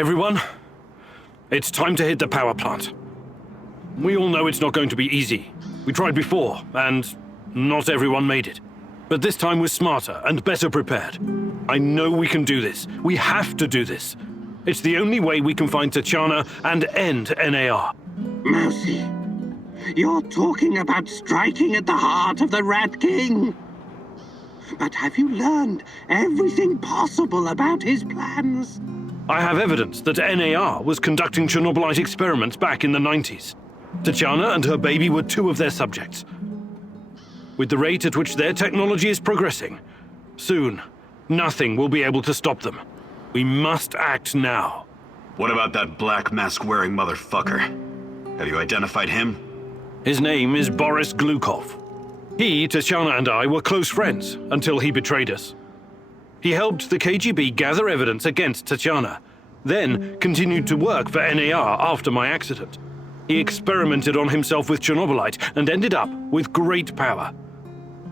Everyone, it's time to hit the power plant. We all know it's not going to be easy. We tried before, and not everyone made it. But this time we're smarter and better prepared. I know we can do this. We have to do this. It's the only way we can find Tatiana and end NAR. Mousy, you're talking about striking at the heart of the Rat King. But have you learned everything possible about his plans? I have evidence that NAR was conducting Chernobylite experiments back in the 90s. Tatiana and her baby were two of their subjects. With the rate at which their technology is progressing, soon, nothing will be able to stop them. We must act now. What about that black mask-wearing motherfucker? Have you identified him? His name is Boris Glukov. He, Tatiana, and I were close friends until he betrayed us. He helped the KGB gather evidence against Tatiana, then continued to work for NAR after my accident. He experimented on himself with Chernobylite and ended up with great power.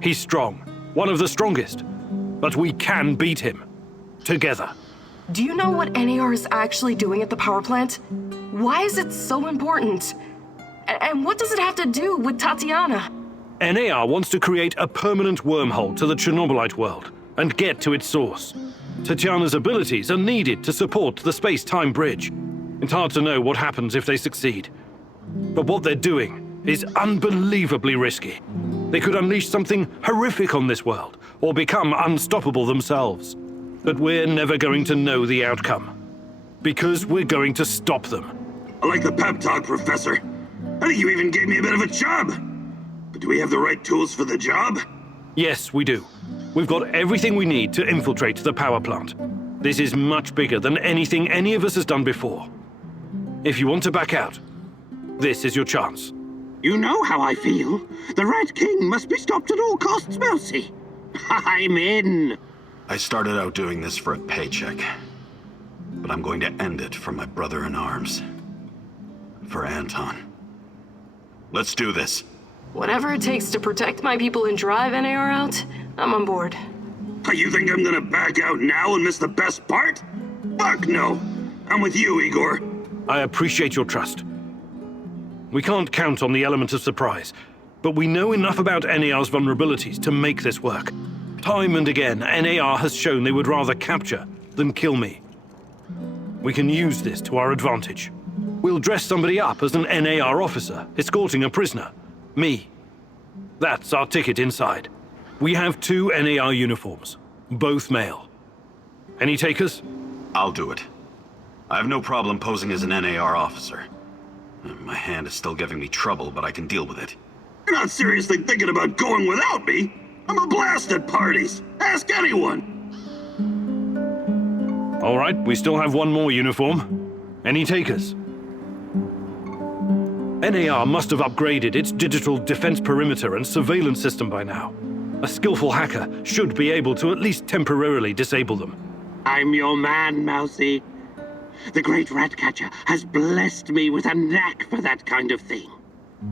He's strong, one of the strongest, but we can beat him. Together. Do you know what NAR is actually doing at the power plant? Why is it so important? And what does it have to do with Tatiana? NAR wants to create a permanent wormhole to the Chernobylite world and get to its source. Tatiana's abilities are needed to support the space-time bridge. It's hard to know what happens if they succeed. But what they're doing is unbelievably risky. They could unleash something horrific on this world, or become unstoppable themselves. But we're never going to know the outcome. Because we're going to stop them. I like the pep talk, Professor. I think you even gave me a bit of a job. But do we have the right tools for the job? Yes, we do. We've got everything we need to infiltrate the power plant. This is much bigger than anything any of us has done before. If you want to back out, this is your chance. You know how I feel. The Rat King must be stopped at all costs, Mousy. I'm in. I started out doing this for a paycheck. But I'm going to end it for my brother in arms. For Anton. Let's do this. Whatever it takes to protect my people and drive NAR out, I'm on board. You think I'm gonna back out now and miss the best part? Fuck no. I'm with you, Igor. I appreciate your trust. We can't count on the element of surprise, but we know enough about NAR's vulnerabilities to make this work. Time and again, NAR has shown they would rather capture than kill me. We can use this to our advantage. We'll dress somebody up as an NAR officer, escorting a prisoner. Me. That's our ticket inside. We have 2 NAR uniforms, both male. Any takers? I'll do it. I have no problem posing as an NAR officer. My hand is still giving me trouble, but I can deal with it. You're not seriously thinking about going without me? I'm a blast at parties. Ask anyone. All right, we still have 1 more uniform. Any takers? NAR must have upgraded its digital defense perimeter and surveillance system by now. A skillful hacker should be able to at least temporarily disable them. I'm your man, Mousy. The great Ratcatcher has blessed me with a knack for that kind of thing.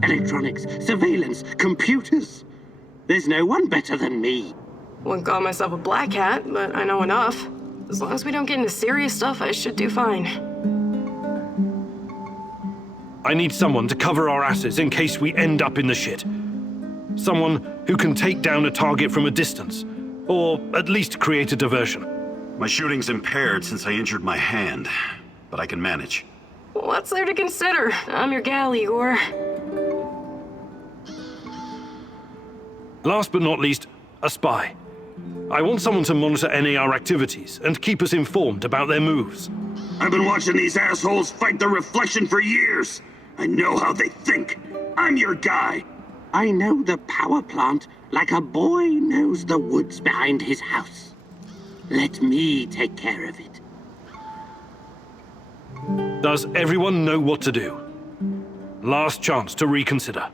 Electronics, surveillance, computers. There's no one better than me. Wouldn't call myself a black hat, but I know enough. As long as we don't get into serious stuff, I should do fine. I need someone to cover our asses in case we end up in the shit. Someone who can take down a target from a distance, or at least create a diversion. My shooting's impaired since I injured my hand, but I can manage. What's there to consider? I'm your gal, Igor. Last but not least, a spy. I want someone to monitor NAR activities and keep us informed about their moves. I've been watching these assholes fight the reflection for years. I know how they think. I'm your guy. I know the power plant like a boy knows the woods behind his house. Let me take care of it. Does everyone know what to do? Last chance to reconsider.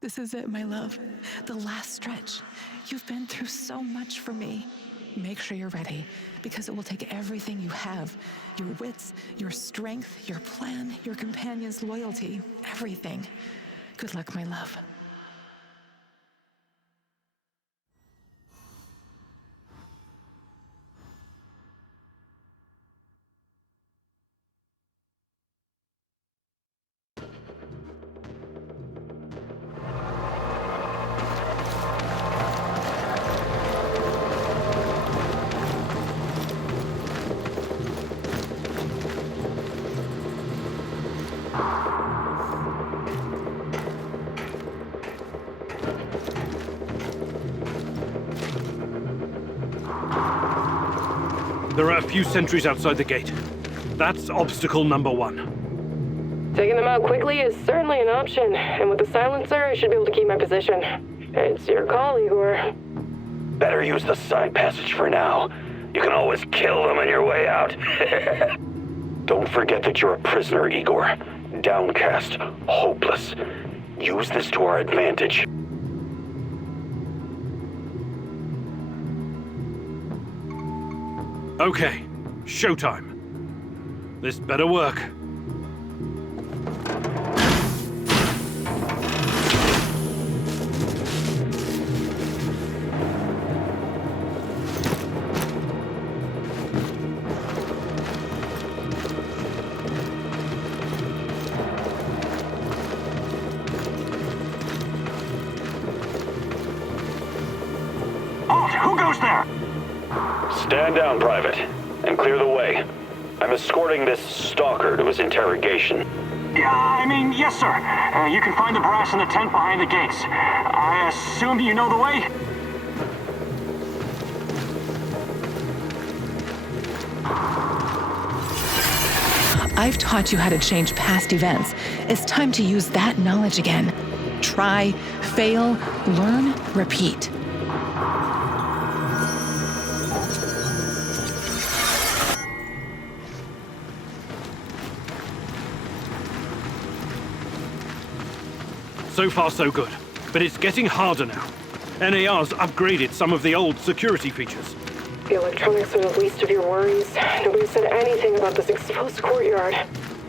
This is it, my love. The last stretch. You've been through so much for me. Make sure you're ready, because it will take everything you have. Your wits, your strength, your plan, your companion's loyalty, everything. Good luck, my love. There are a few sentries outside the gate. That's obstacle number 1. Taking them out quickly is certainly an option, and with the silencer, I should be able to keep my position. It's your call, Igor. Better use the side passage for now. You can always kill them on your way out. Don't forget that you're a prisoner, Igor. Downcast, hopeless. Use this to our advantage. Okay, showtime. This better work. Who goes there? Stand down, Private, and clear the way. I'm escorting this Stalker to his interrogation. Yes, sir. You can find the brass in the tent behind the gates. I assume you know the way? I've taught you how to change past events. It's time to use that knowledge again. Try, fail, learn, repeat. So far, so good. But it's getting harder now. NAR's upgraded some of the old security features. The electronics are the least of your worries. Nobody said anything about this exposed courtyard.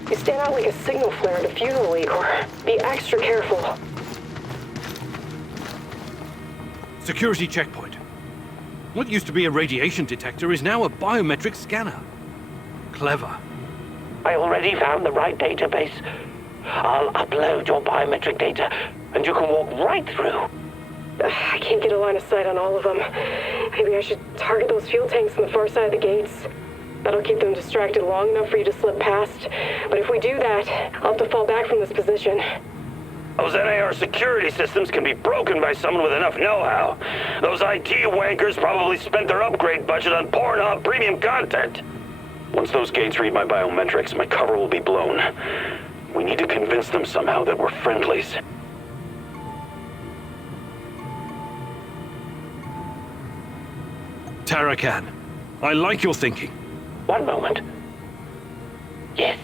You stand out like a signal flare at a funeral, Igor. Be extra careful. Security checkpoint. What used to be a radiation detector is now a biometric scanner. Clever. I already found the right database. I'll upload your biometric data, and you can walk right through. I can't get a line of sight on all of them. Maybe I should target those fuel tanks on the far side of the gates. That'll keep them distracted long enough for you to slip past. But if we do that, I'll have to fall back from this position. Those NAR security systems can be broken by someone with enough know-how. Those IT wankers probably spent their upgrade budget on Pornhub premium content. Once those gates read my biometrics, my cover will be blown. We need to convince them somehow that we're friendlies. Tarakan, I like your thinking. One moment. Yes.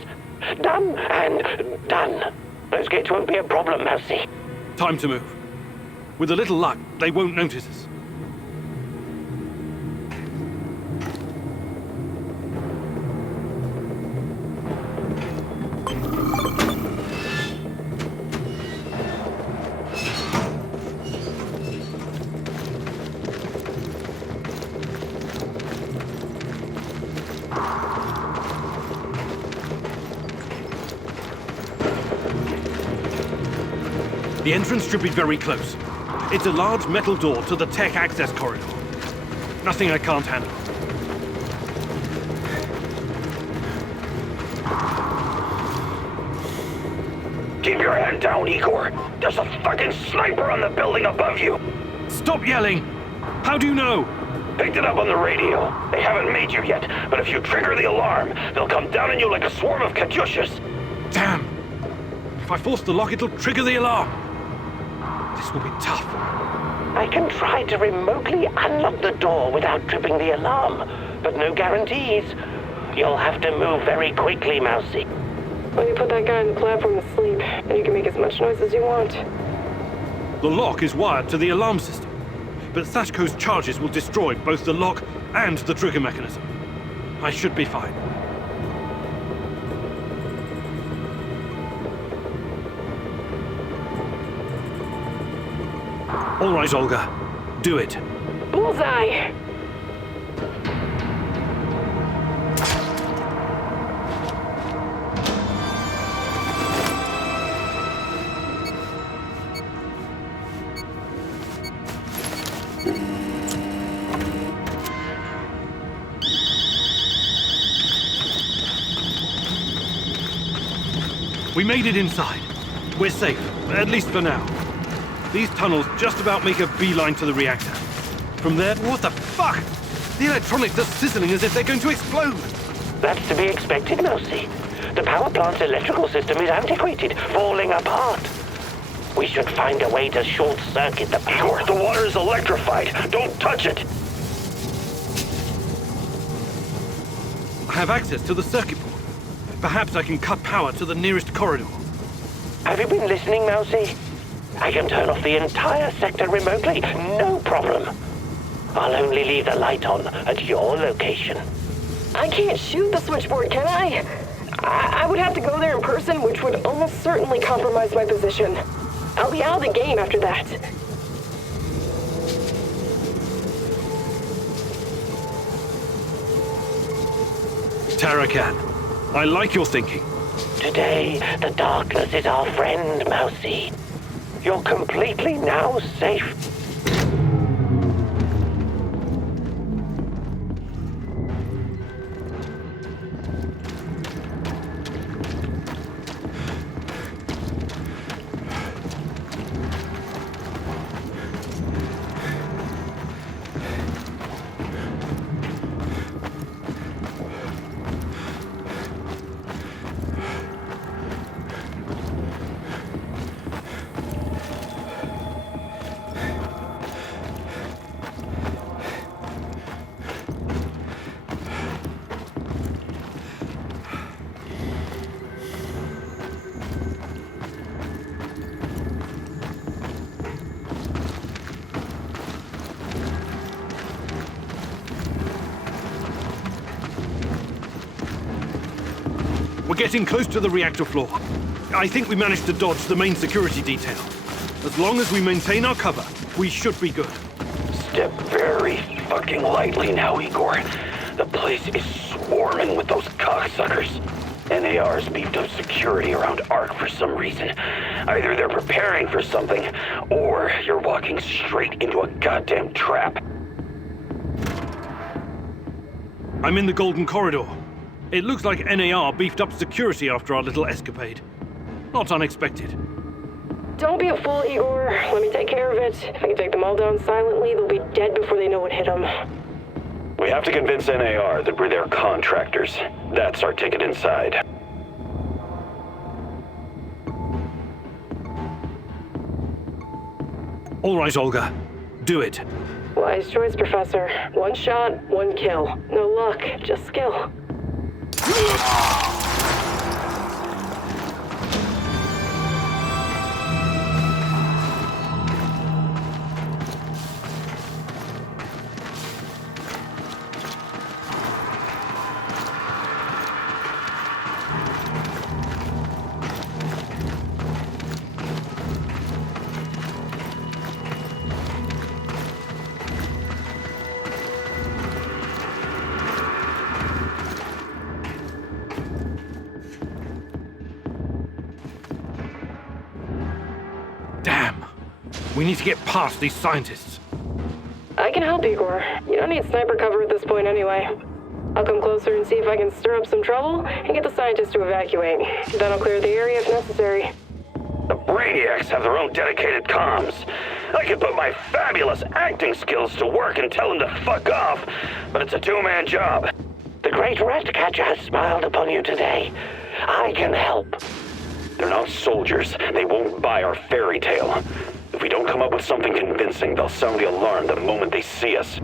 Done and done. Those gates won't be a problem, Mousy. Time to move. With a little luck, they won't notice us. The entrance should be very close. It's a large metal door to the tech access corridor. Nothing I can't handle. Keep your head down, Igor. There's a fucking sniper on the building above you. Stop yelling! How do you know? Picked it up on the radio. They haven't made you yet, but if you trigger the alarm, they'll come down on you like a swarm of Katyushas. Damn! If I force the lock, it'll trigger the alarm. This will be tough. I can try to remotely unlock the door without tripping the alarm, but no guarantees. You'll have to move very quickly, Mousy. When you put that guy on the platform to sleep, and you can make as much noise as you want. The lock is wired to the alarm system, but Sashko's charges will destroy both the lock and the trigger mechanism. I should be fine. All right, Olga. Do it. Bullseye! We made it inside. We're safe, at least for now. These tunnels just about make a beeline to the reactor. From there, what the fuck? The electronics are sizzling as if they're going to explode. That's to be expected, Mousy. The power plant's electrical system is antiquated, falling apart. We should find a way to short-circuit the power. Igor, the water is electrified. Don't touch it. I have access to the circuit board. Perhaps I can cut power to the nearest corridor. Have you been listening, Mousy? I can turn off the entire sector remotely, no problem. I'll only leave the light on at your location. I can't shoot the switchboard, can I? I would have to go there in person, which would almost certainly compromise my position. I'll be out of the game after that. Tarakan, I like your thinking. Today, the darkness is our friend, Mousy. You're completely now safe. We're getting close to the reactor floor. I think we managed to dodge the main security detail. As long as we maintain our cover, we should be good. Step very fucking lightly now, Igor. The place is swarming with those cocksuckers. NAR's beefed up security around ARC for some reason. Either they're preparing for something, or you're walking straight into a goddamn trap. I'm in the Golden Corridor. It looks like NAR beefed up security after our little escapade. Not unexpected. Don't be a fool, Igor. Let me take care of it. If I can take them all down silently, they'll be dead before they know what hit them. We have to convince NAR that we're their contractors. That's our ticket inside. All right, Olga. Do it. Wise choice, Professor. One shot, one kill. No luck, just skill. Damn. We need to get past these scientists. I can help, Igor. You don't need sniper cover at this point anyway. I'll come closer and see if I can stir up some trouble and get the scientists to evacuate. Then I'll clear the area if necessary. The Brainiacs have their own dedicated comms. I could put my fabulous acting skills to work and tell them to fuck off, but it's a two-man job. The great Ratcatcher has smiled upon you today. I can help. They're not soldiers. They won't buy our fairy tale. If we don't come up with something convincing, they'll sound the alarm the moment they see us.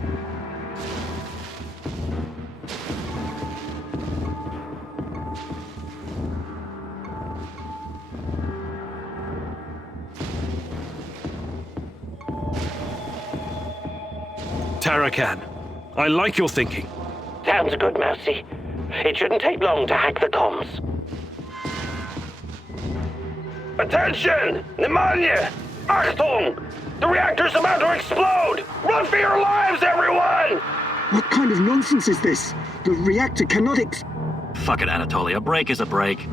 Tarakan, I like your thinking. Sounds good, Mousy. It shouldn't take long to hack the comms. Attention! Pneumonia! Achtung! The reactor's about to explode! Run for your lives, everyone! What kind of nonsense is this? The reactor cannot Fuck it, Anatoly. A break is a break.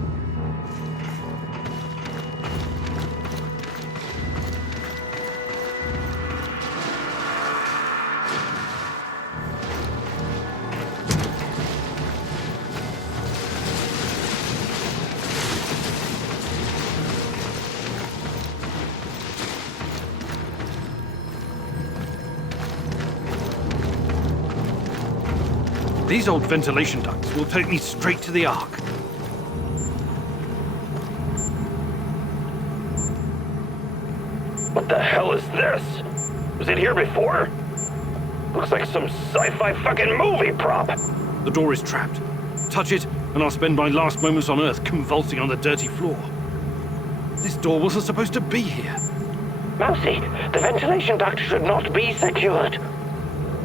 These old ventilation ducts will take me straight to the Ark. What the hell is this? Was it here before? Looks like some sci-fi fucking movie prop. The door is trapped. Touch it, and I'll spend my last moments on Earth convulsing on the dirty floor. This door wasn't supposed to be here. Mousy, the ventilation duct should not be secured.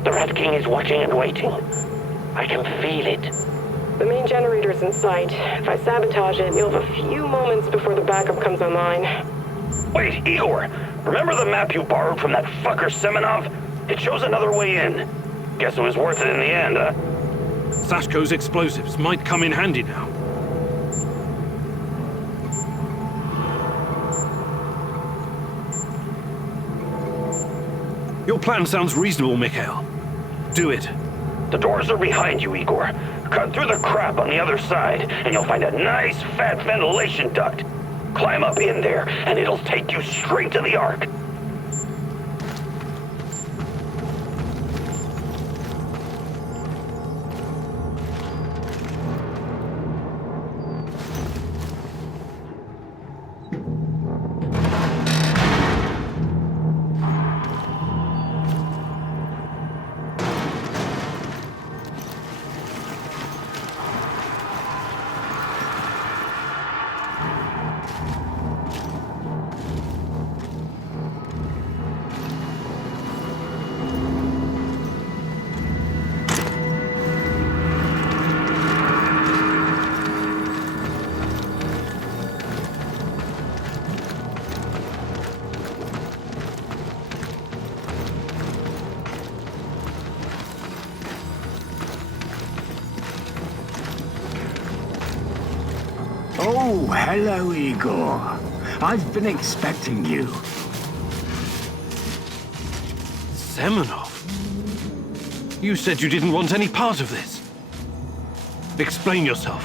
The Rat King is watching and waiting. I can feel it. The main generator's in sight. If I sabotage it, you'll have a few moments before the backup comes online. Wait, Igor! Remember the map you borrowed from that fucker Semenov? It shows another way in. Guess it was worth it in the end, huh? Sashko's explosives might come in handy now. Your plan sounds reasonable, Mikhail. Do it. The doors are behind you, Igor. Cut through the crap on the other side, and you'll find a nice, fat ventilation duct. Climb up in there, and it'll take you straight to the Ark. Oh, hello, Igor. I've been expecting you. Semenov? You said you didn't want any part of this. Explain yourself.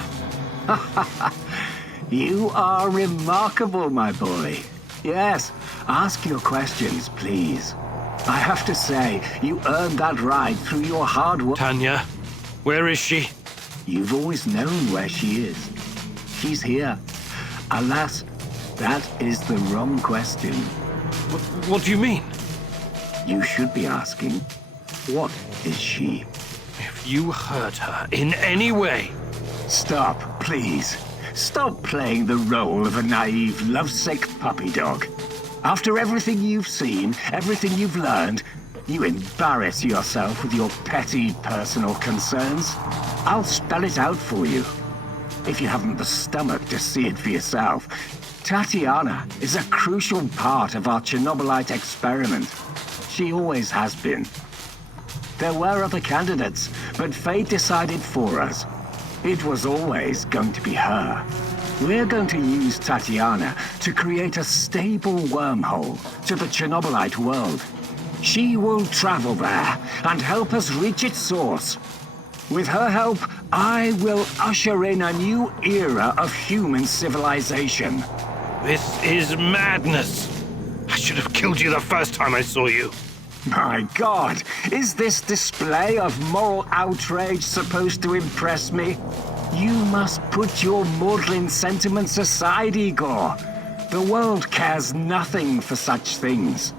You are remarkable, my boy. Yes, ask your questions, please. I have to say, you earned that right through your hard work. Tanya, where is she? You've always known where she is. She's here. Alas, that is the wrong question. What do you mean? You should be asking, what is she? If you hurt her in any way... Stop, please. Stop playing the role of a naive, lovesick puppy dog. After everything you've seen, everything you've learned, you embarrass yourself with your petty personal concerns. I'll spell it out for you. If you haven't the stomach to see it for yourself, Tatiana is a crucial part of our Chernobylite experiment. She always has been. There were other candidates, but fate decided for us. It was always going to be her. We're going to use Tatiana to create a stable wormhole to the Chernobylite world. She will travel there and help us reach its source. With her help, I will usher in a new era of human civilization. This is madness. I should have killed you the first time I saw you. My God, is this display of moral outrage supposed to impress me? You must put your maudlin sentiments aside, Igor. The world cares nothing for such things.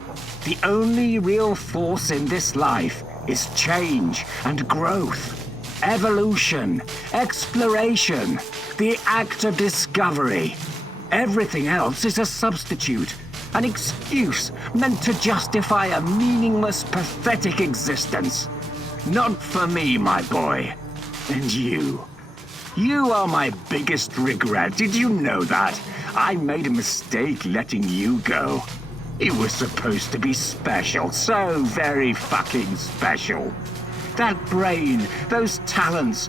The only real force in this life is change and growth. Evolution, exploration, the act of discovery. Everything else is a substitute, an excuse meant to justify a meaningless, pathetic existence. Not for me, my boy. And you. You are my biggest regret. Did you know that? I made a mistake letting you go. You were supposed to be special, so very fucking special. That brain, those talents,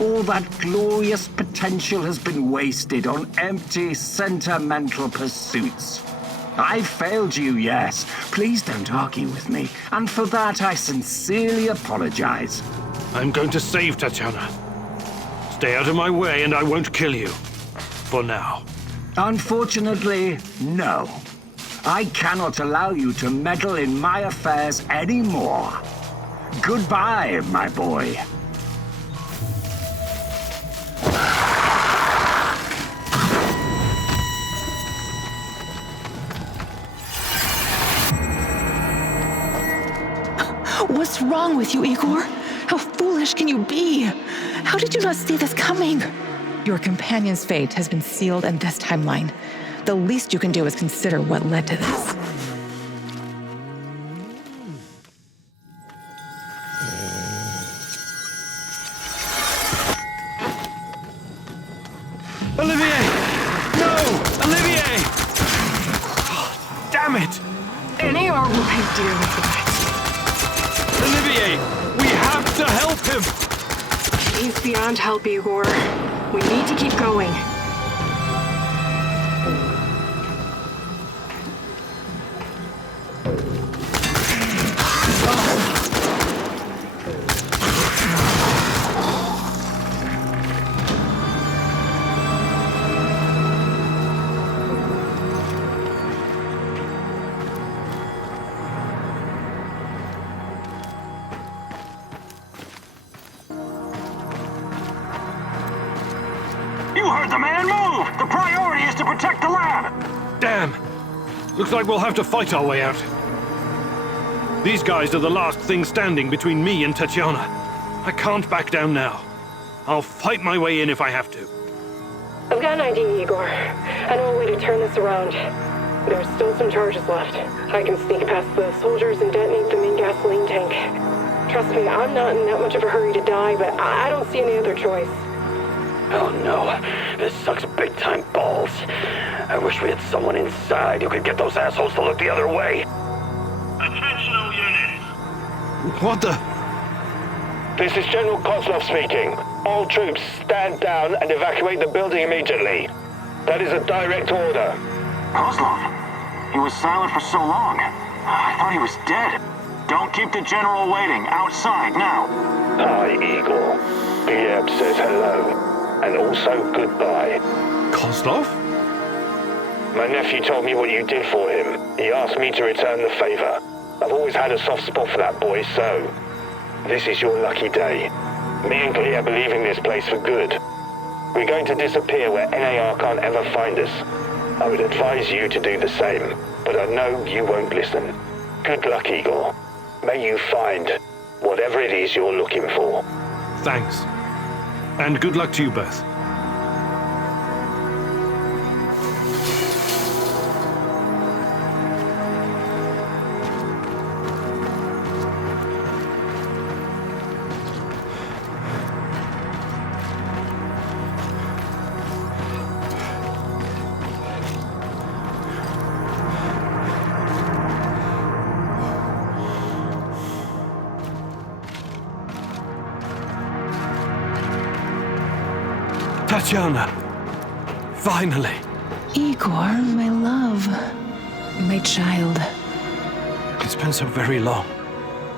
all that glorious potential has been wasted on empty, sentimental pursuits. I failed you, yes. Please don't argue with me, and for that I sincerely apologize. I'm going to save Tatiana. Stay out of my way and I won't kill you. For now. Unfortunately, no. I cannot allow you to meddle in my affairs anymore. Goodbye, my boy. What's wrong with you, Igor? How foolish can you be? How did you not see this coming? Your companion's fate has been sealed in this timeline. The least you can do is consider what led to this. Olivier! No! Olivier! Damn it! NAR will pay dearly for that. Olivier! We have to help him! He's beyond help, Igor. We need to keep going. You heard the man. Move! The priority is to protect the lab! Damn! Looks like we'll have to fight our way out. These guys are the last thing standing between me and Tatiana. I can't back down now. I'll fight my way in if I have to. I've got an idea, Igor. I know a way to turn this around. There's still some charges left. I can sneak past the soldiers and detonate them in gasoline tank. Trust me, I'm not in that much of a hurry to die, but I don't see any other choice. Oh no, this sucks big time balls. I wish we had someone inside who could get those assholes to look the other way. Attention all units. What the? This is General Kozlov speaking. All troops, stand down and evacuate the building immediately. That is a direct order. Kozlov? He was silent for so long. I thought he was dead. Don't keep the general waiting. Outside, now. Hi, Igor. Pieb says hello. And also goodbye. Kozlov? My nephew told me what you did for him. He asked me to return the favor. I've always had a soft spot for that boy, so... this is your lucky day. Me and Glee are leaving this place for good. We're going to disappear where NAR can't ever find us. I would advise you to do the same, but I know you won't listen. Good luck, Igor. May you find whatever it is you're looking for. Thanks. And good luck to you both. Tatiana! Finally! Igor, my love. My child. It's been so very long.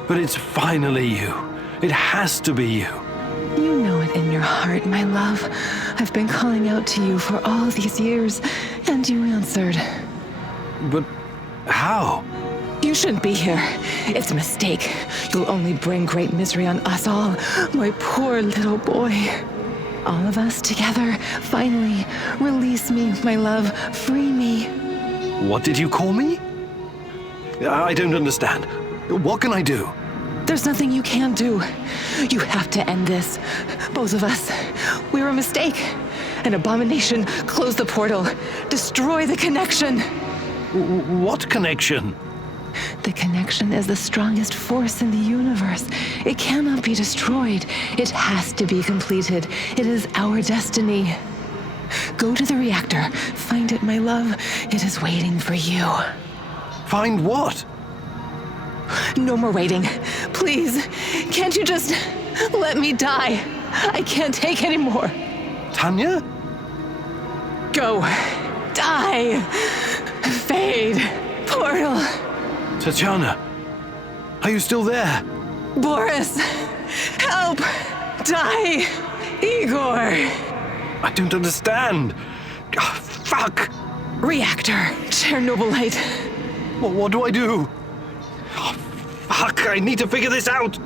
But it's finally you. It has to be you. You know it in your heart, my love. I've been calling out to you for all these years, and you answered. But how? You shouldn't be here. It's a mistake. You'll only bring great misery on us all. My poor little boy. All of us together, finally. Release me, my love. Free me. What did you call me? I don't understand. What can I do? There's nothing you can do. You have to end this. Both of us. We're a mistake. An abomination. Close the portal. Destroy the connection. What connection? The connection is the strongest force in the universe. It cannot be destroyed. It has to be completed. It is our destiny. Go to the reactor. Find it, my love. It is waiting for you. Find what? No more waiting. Please, can't you just let me die? I can't take any more. Tanya? Go. Die. Fade. Portal. Tatiana, are you still there? Boris, help! Die! Igor! I don't understand. Oh, fuck! Reactor, Chernobylite. What do I do? Oh, fuck, I need to figure this out!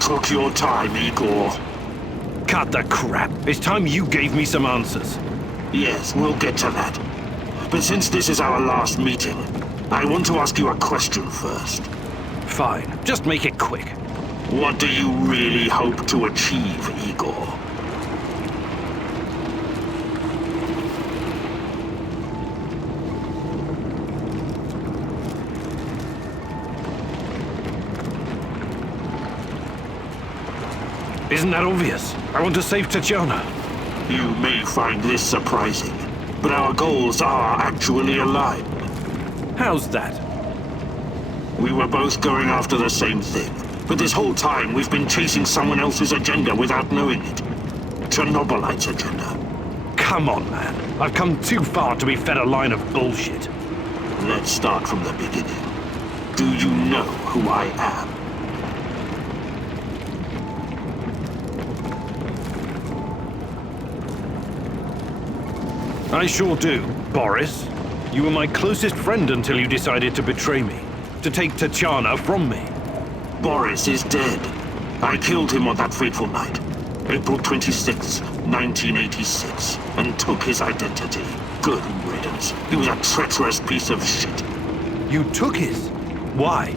took your time, Igor. Cut the crap. It's time you gave me some answers. Yes, we'll get to that. But since this is our last meeting, I want to ask you a question first. Fine. Just make it quick. What do you really hope to achieve, Igor? Isn't that obvious? I want to save Tatiana. You may find this surprising, but our goals are actually aligned. How's that? We were both going after the same thing, but this whole time we've been chasing someone else's agenda without knowing it. Chernobylite's agenda. Come on, man. I've come too far to be fed a line of bullshit. Let's start from the beginning. Do you know who I am? I sure do, Boris. You were my closest friend until you decided to betray me. To take Tatiana from me. Boris is dead. I killed him on that fateful night, April 26, 1986, and took his identity. Good riddance. He was a treacherous piece of shit. You took his? Why?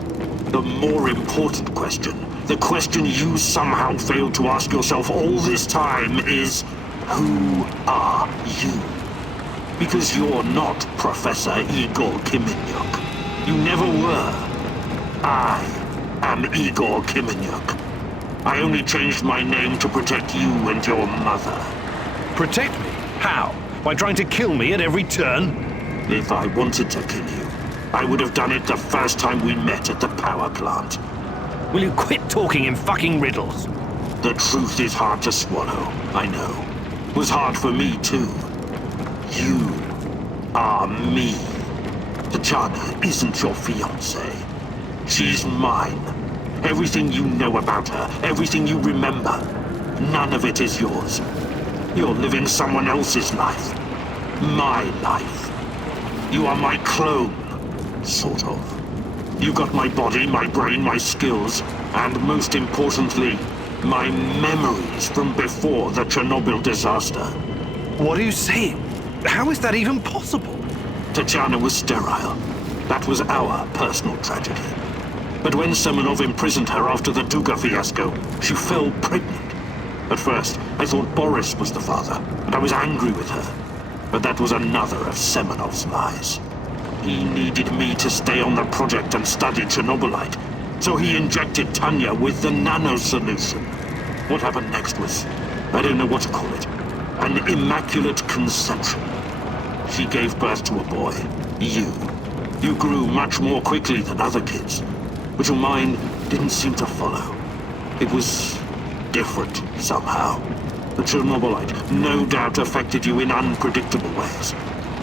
The more important question, the question you somehow failed to ask yourself all this time is, who are you? Because you're not Professor Igor Kiminyuk. You never were. I am Igor Kiminyuk. I only changed my name to protect you and your mother. Protect me? How? By trying to kill me at every turn? If I wanted to kill you, I would have done it the first time we met at the power plant. Will you quit talking in fucking riddles? The truth is hard to swallow, I know. It was hard for me too. You are me. Tatiana isn't your fiancée. She's mine. Everything you know about her, everything you remember, none of it is yours. You're living someone else's life. My life. You are my clone, sort of. You got my body, my brain, my skills, and most importantly, my memories from before the Chernobyl disaster. What are you saying? How is that even possible? Tatiana was sterile. That was our personal tragedy. But when Semenov imprisoned her after the Duga fiasco, she fell pregnant. At first, I thought Boris was the father, and I was angry with her. But that was another of Semenov's lies. He needed me to stay on the project and study Chernobylite, so he injected Tanya with the nano solution. What happened next was, I don't know what to call it, an immaculate conception. She gave birth to a boy, you. You grew much more quickly than other kids, but your mind didn't seem to follow. It was different somehow. The Chernobylite no doubt affected you in unpredictable ways.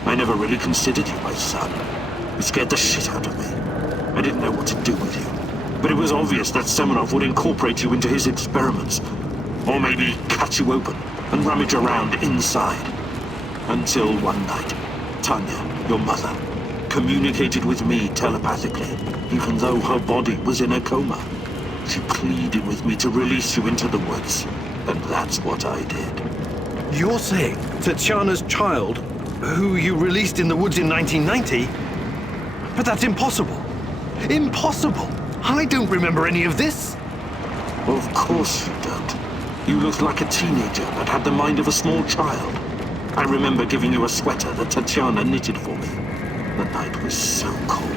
I never really considered you my son. You scared the shit out of me. I didn't know what to do with you. But it was obvious that Semenov would incorporate you into his experiments. Or maybe cut you open and rummage around inside. Until one night, Tanya, your mother, communicated with me telepathically, even though her body was in a coma. She pleaded with me to release you into the woods, and that's what I did. You're saying Tatiana's child, who you released in the woods in 1990? But that's impossible. Impossible! I don't remember any of this. Of course you don't. You looked like a teenager but had the mind of a small child. I remember giving you a sweater that Tatiana knitted for me. The night was so cold.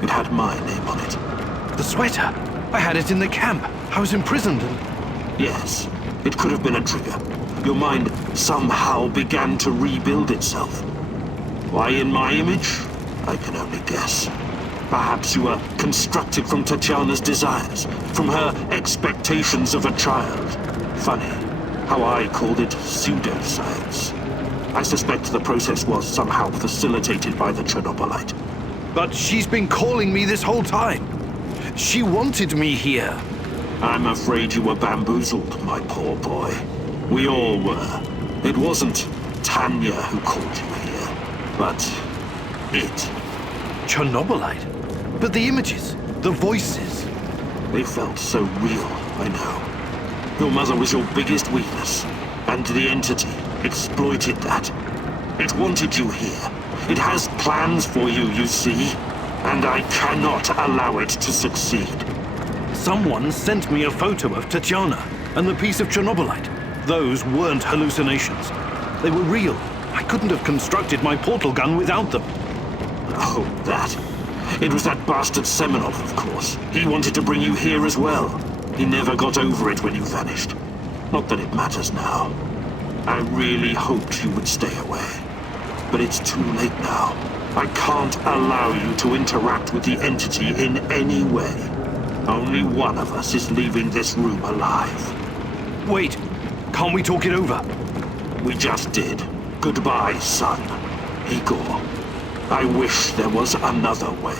It had my name on it. The sweater? I had it in the camp. I was imprisoned and... Yes, it could have been a trigger. Your mind somehow began to rebuild itself. Why in my image? I can only guess. Perhaps you were constructed from Tatiana's desires, from her expectations of a child. Funny how I called it pseudoscience. I suspect the process was somehow facilitated by the Chernobylite. But she's been calling me this whole time. She wanted me here. I'm afraid you were bamboozled, my poor boy. We all were. It wasn't Tanya who called you here, but it. Chernobylite? But the images, the voices. They felt so real, I know. Your mother was your biggest weakness, and the entity exploited that. It wanted you here. It has plans for you, you see, and I cannot allow it to succeed. Someone sent me a photo of Tatiana and the piece of Chernobylite. Those weren't hallucinations. They were real. I couldn't have constructed my portal gun without them. Oh, that. It was that bastard Semenov, of course. He wanted to bring you here as well. He never got over it when you vanished. Not that it matters now. I really hoped you would stay away. But it's too late now. I can't allow you to interact with the entity in any way. Only one of us is leaving this room alive. Wait, can't we talk it over? We just did. Goodbye, son. Igor. I wish there was another way.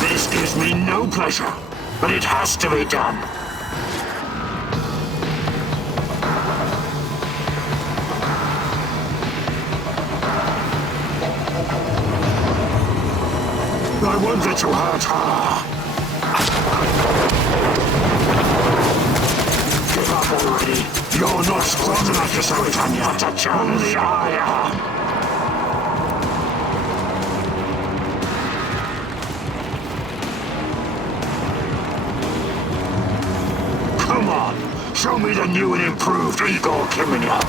This gives me no pleasure, but it has to be done. I won't let you hurt her. Give up already. You're not strong enough to show it on your Tatiana. I am. Come on, show me the new and improved Igor Kimenyuk.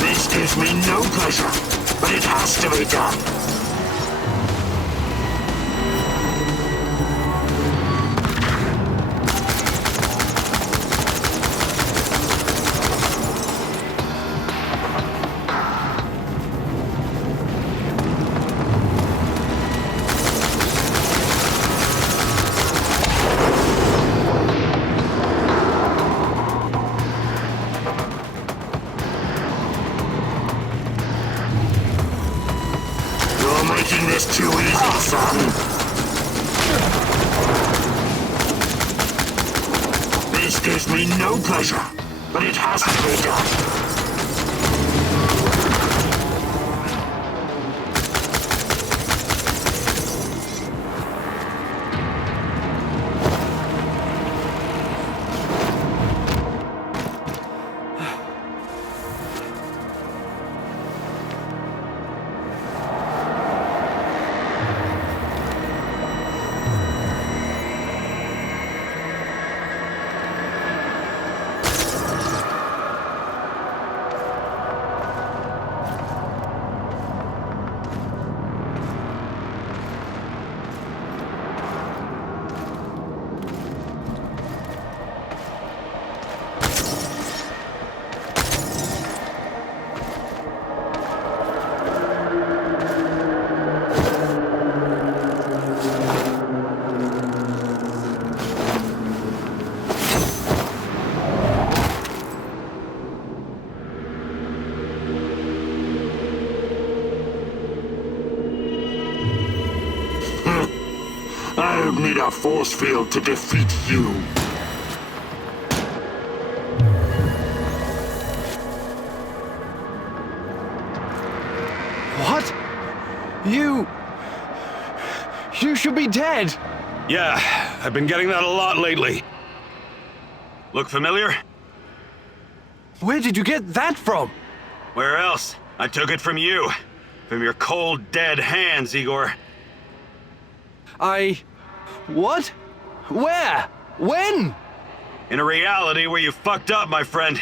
This gives me no pleasure, but it has to be done. This too easy, son. This gives me no pleasure, but it has to be done. I need a force field to defeat you. What? You should be dead. Yeah, I've been getting that a lot lately. Look familiar? Where did you get that from? Where else? I took it from you. From your cold, dead hands, Igor. What? Where? When? In a reality where you fucked up, my friend.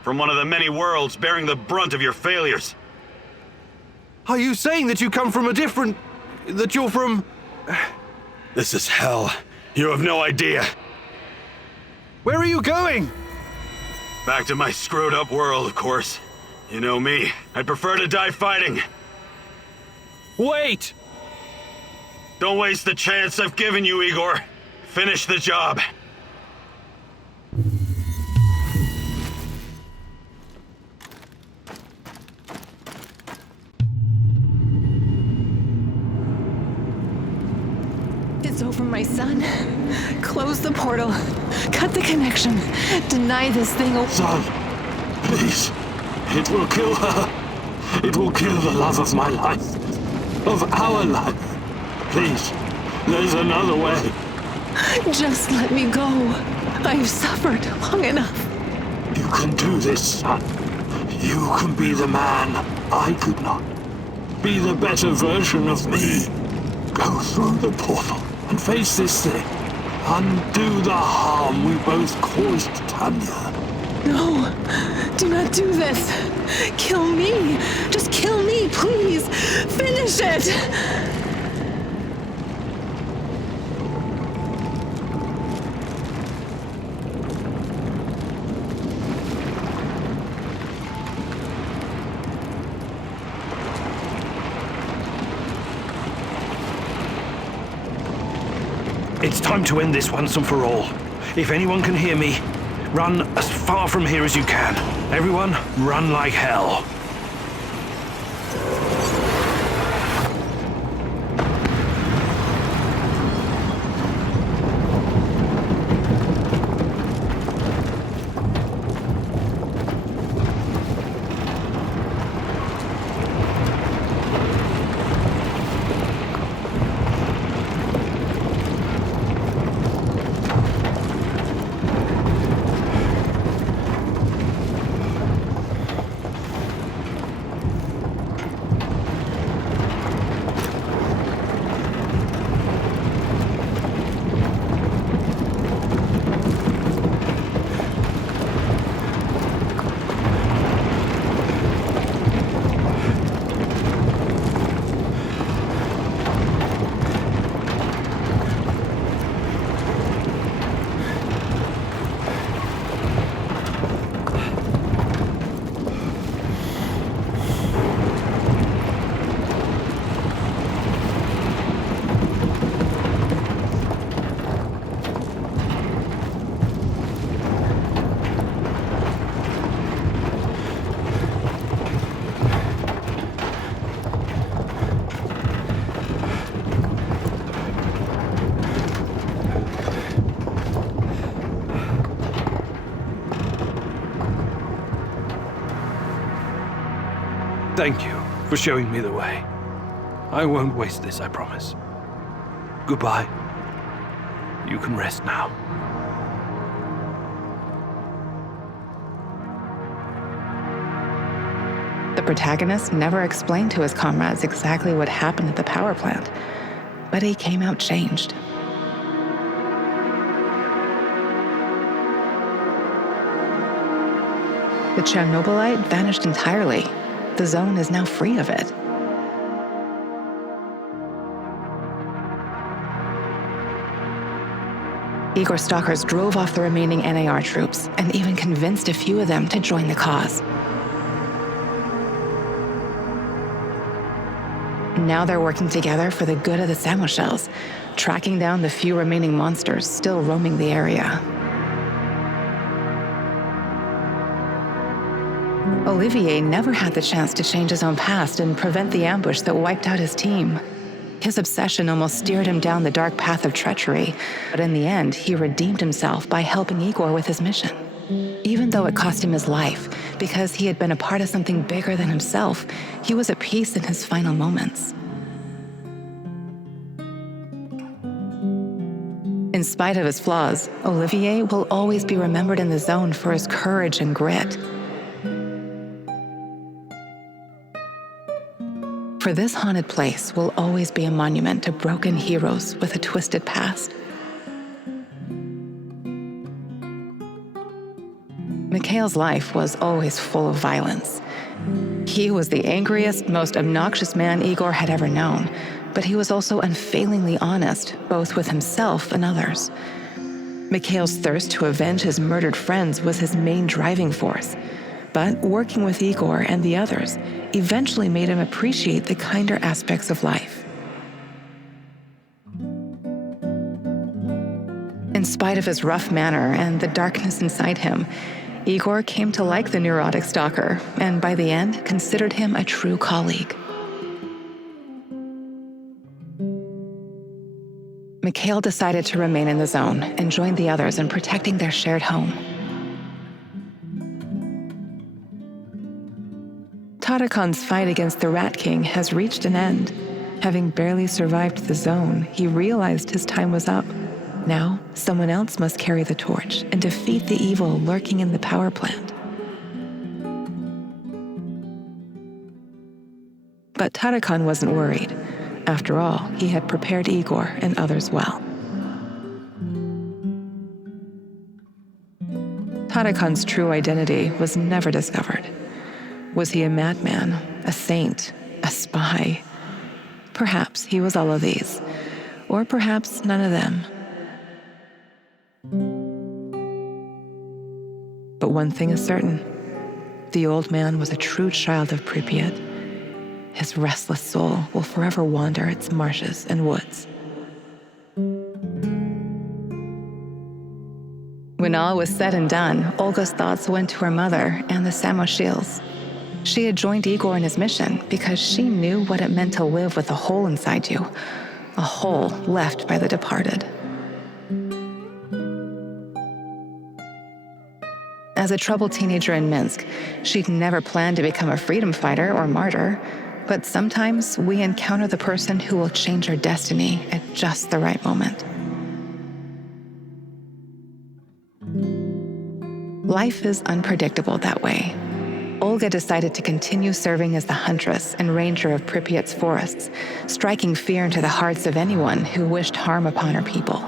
From one of the many worlds bearing the brunt of your failures. Are you saying that you come from a different... that you're from... This is hell. You have no idea. Where are you going? Back to my screwed up world, of course. You know me. I'd prefer to die fighting. Wait! Don't waste the chance I've given you, Igor. Finish the job. It's over, my son. Close the portal. Cut the connection. Deny this thing. Son, please. It will kill her. It will kill the love of my life. Of our life. Please. There's another way. Just let me go. I've suffered long enough. You can do this, son. You can be the man I could not. Be the better version of me. Go through the portal and face this thing. Undo the harm we both caused Tanya. No, do not do this. Kill me. Just kill me, please. Finish it. It's time to end this once and for all. If anyone can hear me, run as far from here as you can. Everyone, run like hell. Thank you for showing me the way. I won't waste this, I promise. Goodbye. You can rest now. The protagonist never explained to his comrades exactly what happened at the power plant, but he came out changed. The Chernobylite vanished entirely. The zone is now free of it. Igor stalkers drove off the remaining NAR troops and even convinced a few of them to join the cause. Now they're working together for the good of the Samoshels, tracking down the few remaining monsters still roaming the area. Olivier never had the chance to change his own past and prevent the ambush that wiped out his team. His obsession almost steered him down the dark path of treachery, but in the end, he redeemed himself by helping Igor with his mission. Even though it cost him his life, because he had been a part of something bigger than himself, he was at peace in his final moments. In spite of his flaws, Olivier will always be remembered in the zone for his courage and grit. For this haunted place will always be a monument to broken heroes with a twisted past. Mikhail's life was always full of violence. He was the angriest, most obnoxious man Igor had ever known, but he was also unfailingly honest, both with himself and others. Mikhail's thirst to avenge his murdered friends was his main driving force, but working with Igor and the others eventually made him appreciate the kinder aspects of life. In spite of his rough manner and the darkness inside him, Igor came to like the neurotic Stalker, and by the end, considered him a true colleague. Mikhail decided to remain in the zone and join the others in protecting their shared home. Tarakan's fight against the Rat King has reached an end. Having barely survived the zone, he realized his time was up. Now, someone else must carry the torch and defeat the evil lurking in the power plant. But Tarakan wasn't worried. After all, he had prepared Igor and others well. Tarakan's true identity was never discovered. Was he a madman, a saint, a spy? Perhaps he was all of these, or perhaps none of them. But one thing is certain. The old man was a true child of Pripyat. His restless soul will forever wander its marshes and woods. When all was said and done, Olga's thoughts went to her mother and the Samoshils. She had joined Igor in his mission because she knew what it meant to live with a hole inside you, a hole left by the departed. As a troubled teenager in Minsk, she'd never planned to become a freedom fighter or martyr, but sometimes we encounter the person who will change our destiny at just the right moment. Life is unpredictable that way. Olga decided to continue serving as the huntress and ranger of Pripyat's forests, striking fear into the hearts of anyone who wished harm upon her people.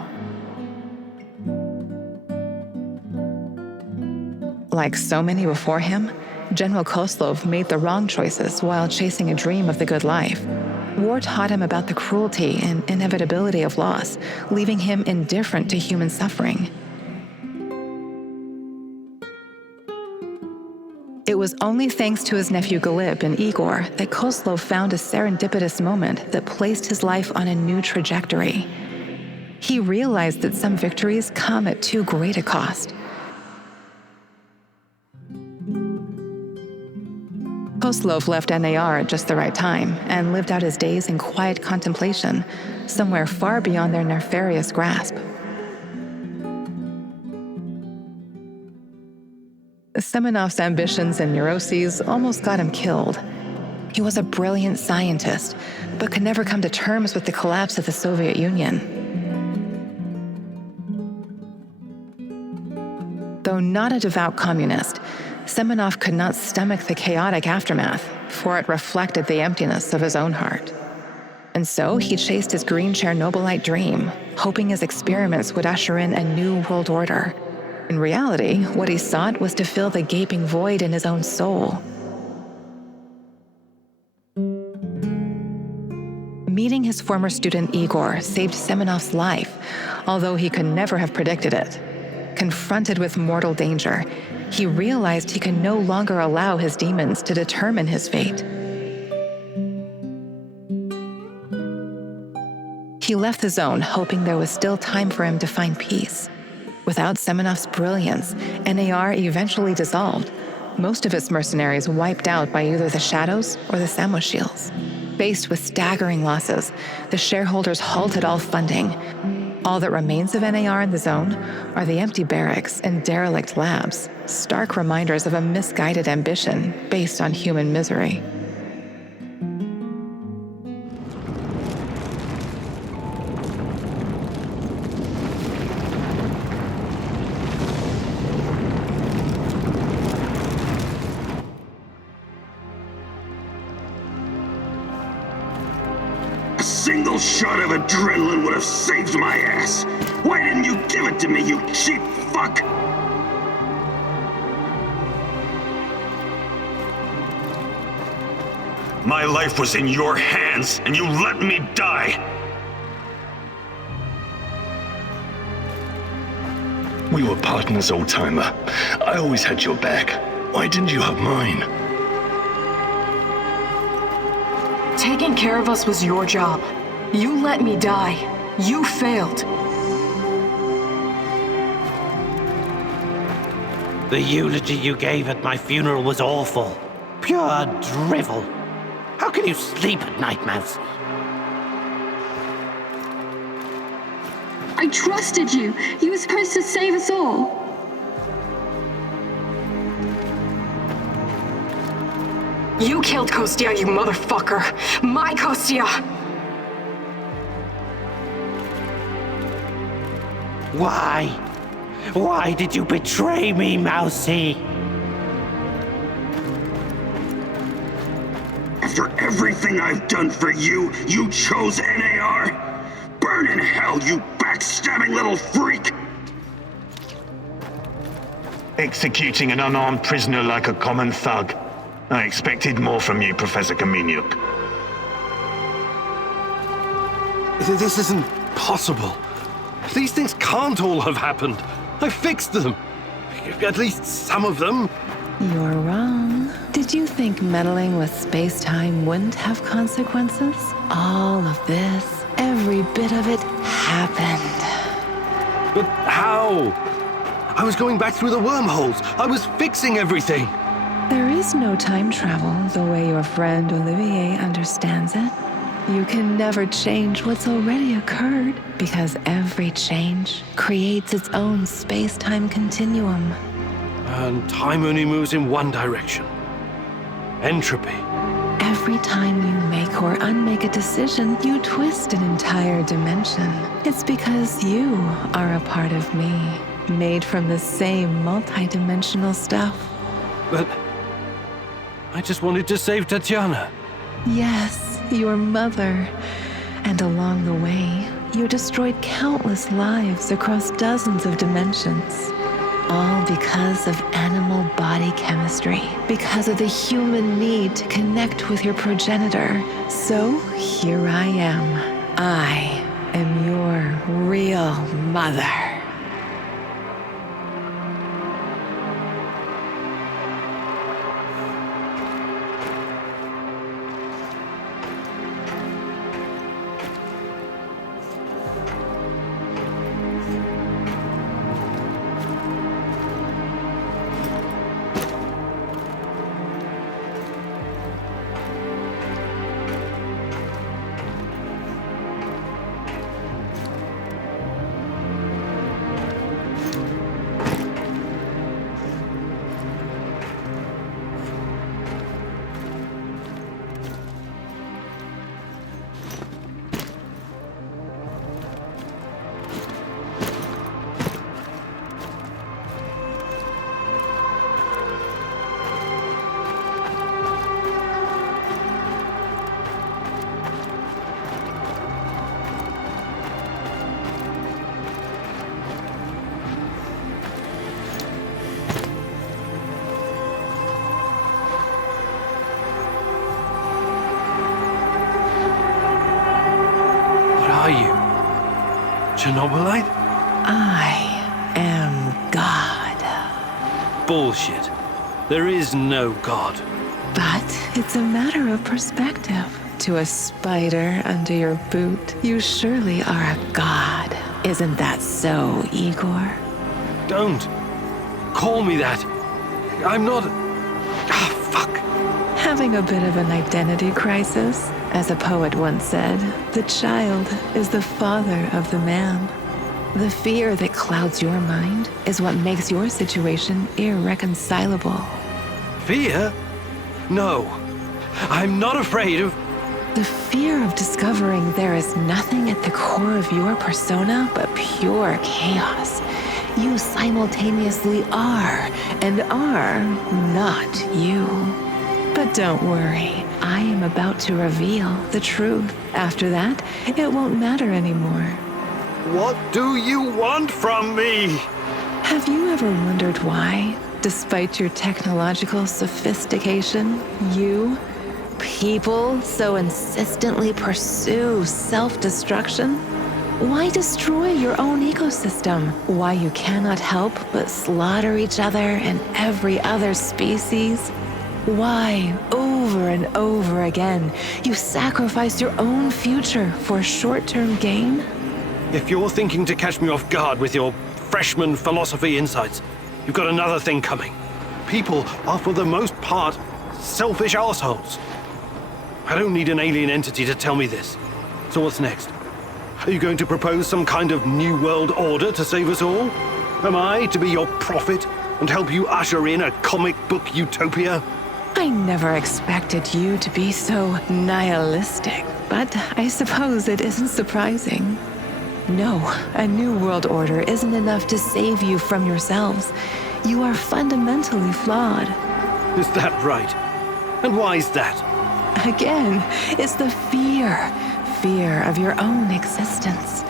Like so many before him, General Koslov made the wrong choices while chasing a dream of the good life. War taught him about the cruelty and inevitability of loss, leaving him indifferent to human suffering. It was only thanks to his nephew Galib and Igor that Koslov found a serendipitous moment that placed his life on a new trajectory. He realized that some victories come at too great a cost. Koslov left NAR at just the right time and lived out his days in quiet contemplation, somewhere far beyond their nefarious grasp. Semenov's ambitions and neuroses almost got him killed. He was a brilliant scientist, but could never come to terms with the collapse of the Soviet Union. Though not a devout communist, Semenov could not stomach the chaotic aftermath, for it reflected the emptiness of his own heart. And so he chased his green Chernobylite dream, hoping his experiments would usher in a new world order. In reality, what he sought was to fill the gaping void in his own soul. Meeting his former student Igor saved Semenov's life, although he could never have predicted it. Confronted with mortal danger, he realized he could no longer allow his demons to determine his fate. He left the zone hoping there was still time for him to find peace. Without Semenov's brilliance, NAR eventually dissolved, most of its mercenaries wiped out by either the Shadows or the Samoshils. Faced with staggering losses, the shareholders halted all funding. All that remains of NAR in the zone are the empty barracks and derelict labs, stark reminders of a misguided ambition based on human misery. A single shot of adrenaline would have saved my ass. Why didn't you give it to me, you cheap fuck? My life was in your hands, and you let me die! We were partners, old-timer. I always had your back. Why didn't you have mine? Taking care of us was your job. You let me die. You failed. The eulogy you gave at my funeral was awful. Pure drivel. How can you sleep at night, Mouse? I trusted you. You were supposed to save us all. You killed Kostia, you motherfucker! My Kostia! Why? Why did you betray me, Mousy? After everything I've done for you, you chose NAR? Burn in hell, you backstabbing little freak! Executing an unarmed prisoner like a common thug. I expected more from you, Professor Kaminyuk. This isn't possible. These things can't all have happened. I fixed them. At least some of them. You're wrong. Did you think meddling with space-time wouldn't have consequences? All of this, every bit of it, happened. But how? I was going back through the wormholes. I was fixing everything. There is no time travel the way your friend Olivier understands it. You can never change what's already occurred because every change creates its own space-time continuum. And time only moves in one direction. Entropy. Every time you make or unmake a decision, you twist an entire dimension. It's because you are a part of me, made from the same multi-dimensional stuff. But I just wanted to save Tatiana. Yes, your mother. And along the way, you destroyed countless lives across dozens of dimensions. All because of animal body chemistry, because of the human need to connect with your progenitor. So here I am. I am your real mother. Chernobylite? I am God. Bullshit. There is no God. But it's a matter of perspective. To a spider under your boot, you surely are a god. Isn't that so, Igor? Don't. Call me that. I'm not... fuck. Having a bit of an identity crisis? As a poet once said, the child is the father of the man. The fear that clouds your mind is what makes your situation irreconcilable. Fear? No. I'm not afraid of... The fear of discovering there is nothing at the core of your persona but pure chaos. You simultaneously are and are not you. But don't worry, I am about to reveal the truth. After that, it won't matter anymore. What do you want from me? Have you ever wondered why, despite your technological sophistication, people so insistently pursue self-destruction? Why destroy your own ecosystem? Why you cannot help but slaughter each other and every other species? Why, over and over again, you sacrifice your own future for short-term gain? If you're thinking to catch me off guard with your freshman philosophy insights, you've got another thing coming. People are for the most part selfish assholes. I don't need an alien entity to tell me this. So what's next? Are you going to propose some kind of new world order to save us all? Am I to be your prophet and help you usher in a comic book utopia? I never expected you to be so nihilistic, but I suppose it isn't surprising. No, a new world order isn't enough to save you from yourselves. You are fundamentally flawed. Is that right? And why is that? Again, it's the fear. Fear of your own existence.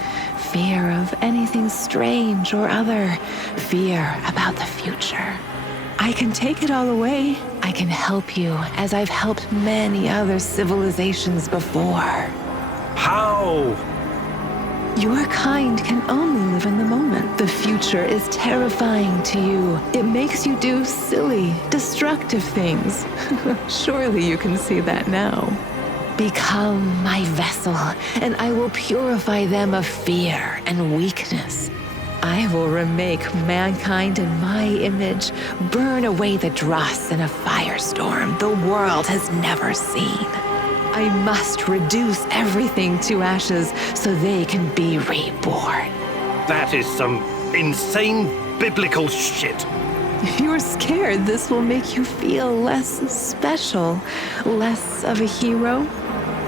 Fear of anything strange or other. Fear about the future. I can take it all away. I can help you, as I've helped many other civilizations before. How? Your kind can only live in the moment. The future is terrifying to you. It makes you do silly, destructive things. Surely you can see that now. Become my vessel, and I will purify them of fear and weakness. I will remake mankind in my image, burn away the dross in a firestorm the world has never seen. I must reduce everything to ashes so they can be reborn. That is some insane biblical shit. You're scared this will make you feel less special, less of a hero?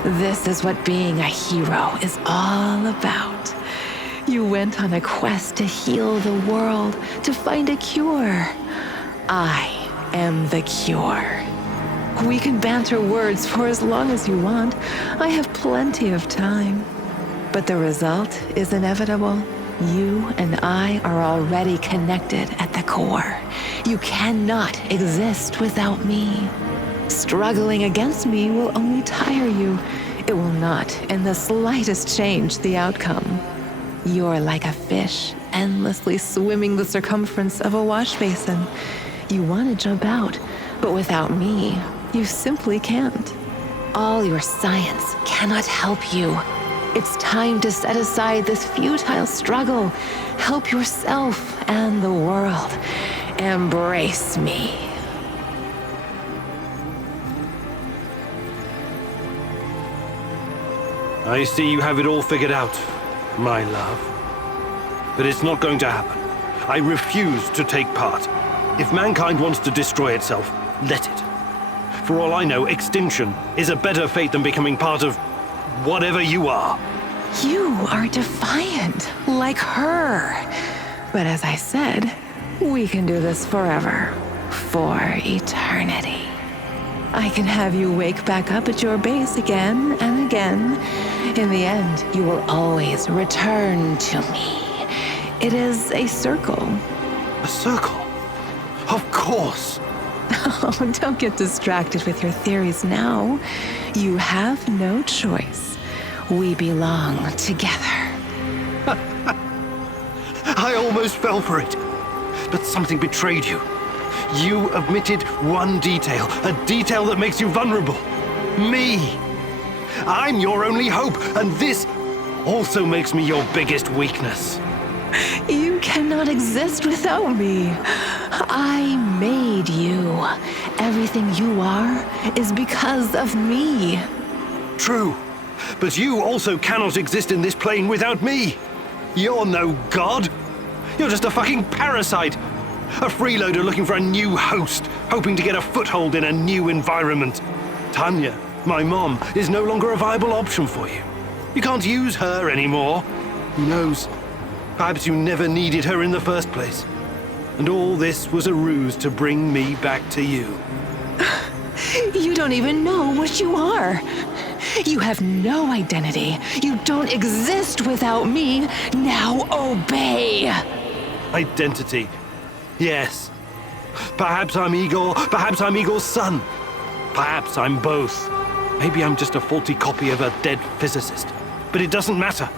This is what being a hero is all about. You went on a quest to heal the world, to find a cure. I am the cure. We can banter words for as long as you want. I have plenty of time. But the result is inevitable. You and I are already connected at the core. You cannot exist without me. Struggling against me will only tire you. It will not in the slightest change the outcome. You're like a fish, endlessly swimming the circumference of a wash basin. You want to jump out, but without me, you simply can't. All your science cannot help you. It's time to set aside this futile struggle. Help yourself and the world. Embrace me. I see you have it all figured out, my love. But it's not going to happen. I refuse to take part. If mankind wants to destroy itself, let it. For all I know, extinction is a better fate than becoming part of whatever you are. You are defiant, like her. But as I said, we can do this forever. For eternity. I can have you wake back up at your base again and again. In the end, you will always return to me. It is a circle. A circle? Of course. Oh, don't get distracted with your theories now. You have no choice. We belong together. I almost fell for it. But something betrayed you. You omitted one detail, a detail that makes you vulnerable. Me. I'm your only hope, and this also makes me your biggest weakness. You cannot exist without me. I made you. Everything you are is because of me. True, but you also cannot exist in this plane without me. You're no god. You're just a fucking parasite. A freeloader looking for a new host, hoping to get a foothold in a new environment. Tanya, my mom, is no longer a viable option for you. You can't use her anymore. Who knows? Perhaps you never needed her in the first place. And all this was a ruse to bring me back to you. You don't even know what you are. You have no identity. You don't exist without me. Now obey. Identity. Yes. Perhaps I'm Igor. Perhaps I'm Igor's son. Perhaps I'm both. Maybe I'm just a faulty copy of a dead physicist. But it doesn't matter.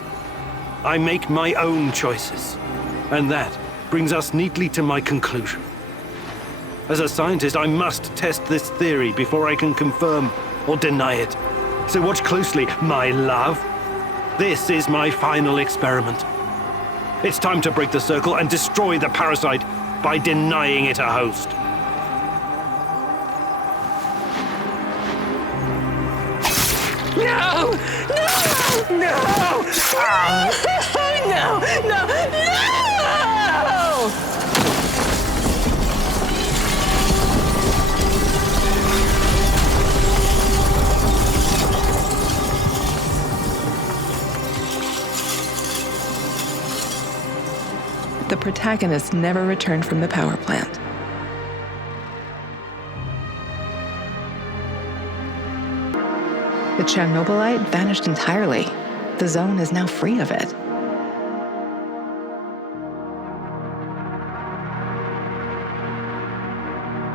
I make my own choices. And that brings us neatly to my conclusion. As a scientist, I must test this theory before I can confirm or deny it. So watch closely, my love. This is my final experiment. It's time to break the circle and destroy the parasite by denying it a host. No! No! No! No! No! No! The protagonist never returned from the power plant. The Chernobylite vanished entirely. The zone is now free of it.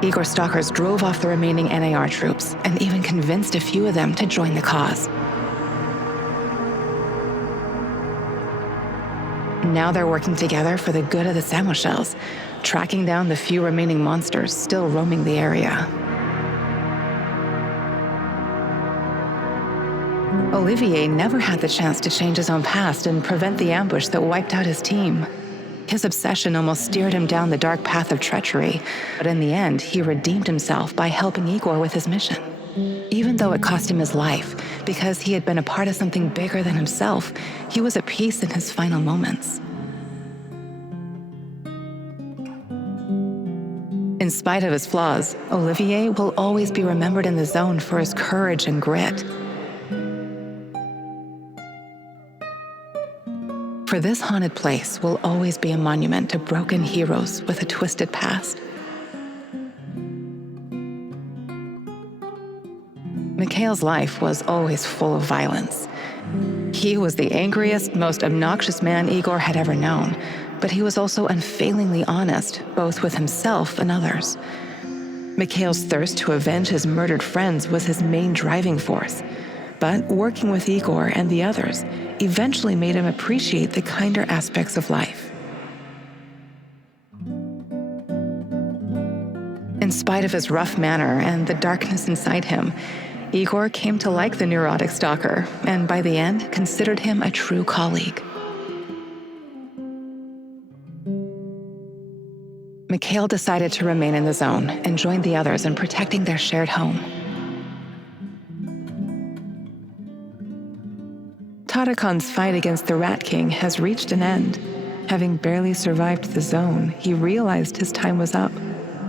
Igor stalkers drove off the remaining NAR troops and even convinced a few of them to join the cause. Now they're working together for the good of the Samoshells, tracking down the few remaining monsters still roaming the area. Olivier never had the chance to change his own past and prevent the ambush that wiped out his team. His obsession almost steered him down the dark path of treachery, but in the end, he redeemed himself by helping Igor with his mission. Even though it cost him his life, because he had been a part of something bigger than himself, he was at peace in his final moments. In spite of his flaws, Olivier will always be remembered in the zone for his courage and grit. For this haunted place will always be a monument to broken heroes with a twisted past. Mikhail's life was always full of violence. He was the angriest, most obnoxious man Igor had ever known, but he was also unfailingly honest, both with himself and others. Mikhail's thirst to avenge his murdered friends was his main driving force, but working with Igor and the others eventually made him appreciate the kinder aspects of life. In spite of his rough manner and the darkness inside him, Igor came to like the neurotic stalker, and by the end, considered him a true colleague. Mikhail decided to remain in the zone and join the others in protecting their shared home. Tarakan's fight against the Rat King has reached an end. Having barely survived the zone, he realized his time was up.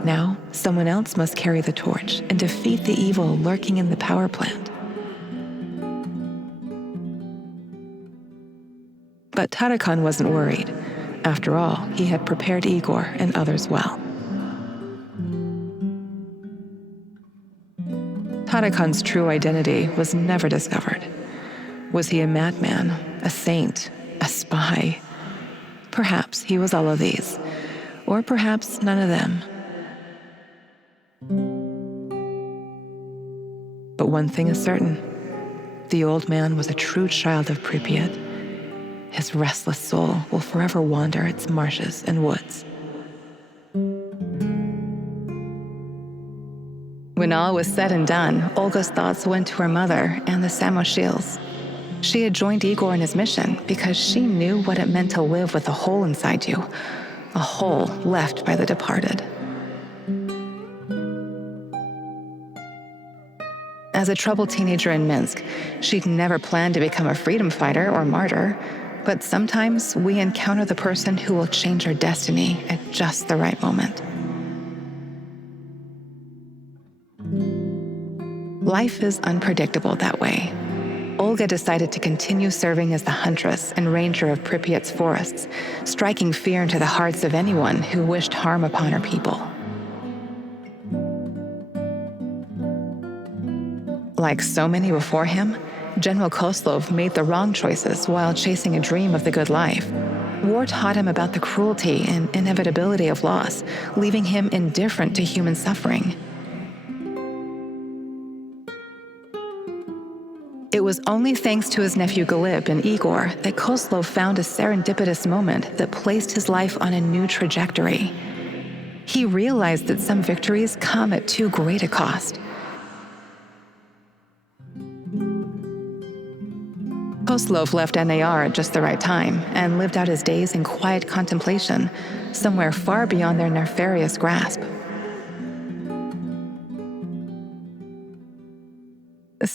Now, someone else must carry the torch and defeat the evil lurking in the power plant. But Tarakan wasn't worried. After all, he had prepared Igor and others well. Tarakan's true identity was never discovered. Was he a madman, a saint, a spy? Perhaps he was all of these, or perhaps none of them. But one thing is certain. The old man was a true child of Pripyat. His restless soul will forever wander its marshes and woods. When all was said and done, Olga's thoughts went to her mother and the Samoshils. She had joined Igor in his mission because she knew what it meant to live with a hole inside you, a hole left by the departed. As a troubled teenager in Minsk, she'd never planned to become a freedom fighter or martyr, but sometimes we encounter the person who will change our destiny at just the right moment. Life is unpredictable that way. Olga decided to continue serving as the huntress and ranger of Pripyat's forests, striking fear into the hearts of anyone who wished harm upon her people. Like so many before him, General Koslov made the wrong choices while chasing a dream of the good life. War taught him about the cruelty and inevitability of loss, leaving him indifferent to human suffering. It was only thanks to his nephew Galib and Igor that Koslov found a serendipitous moment that placed his life on a new trajectory. He realized that some victories come at too great a cost. Koslov left NAR at just the right time and lived out his days in quiet contemplation, somewhere far beyond their nefarious grasp.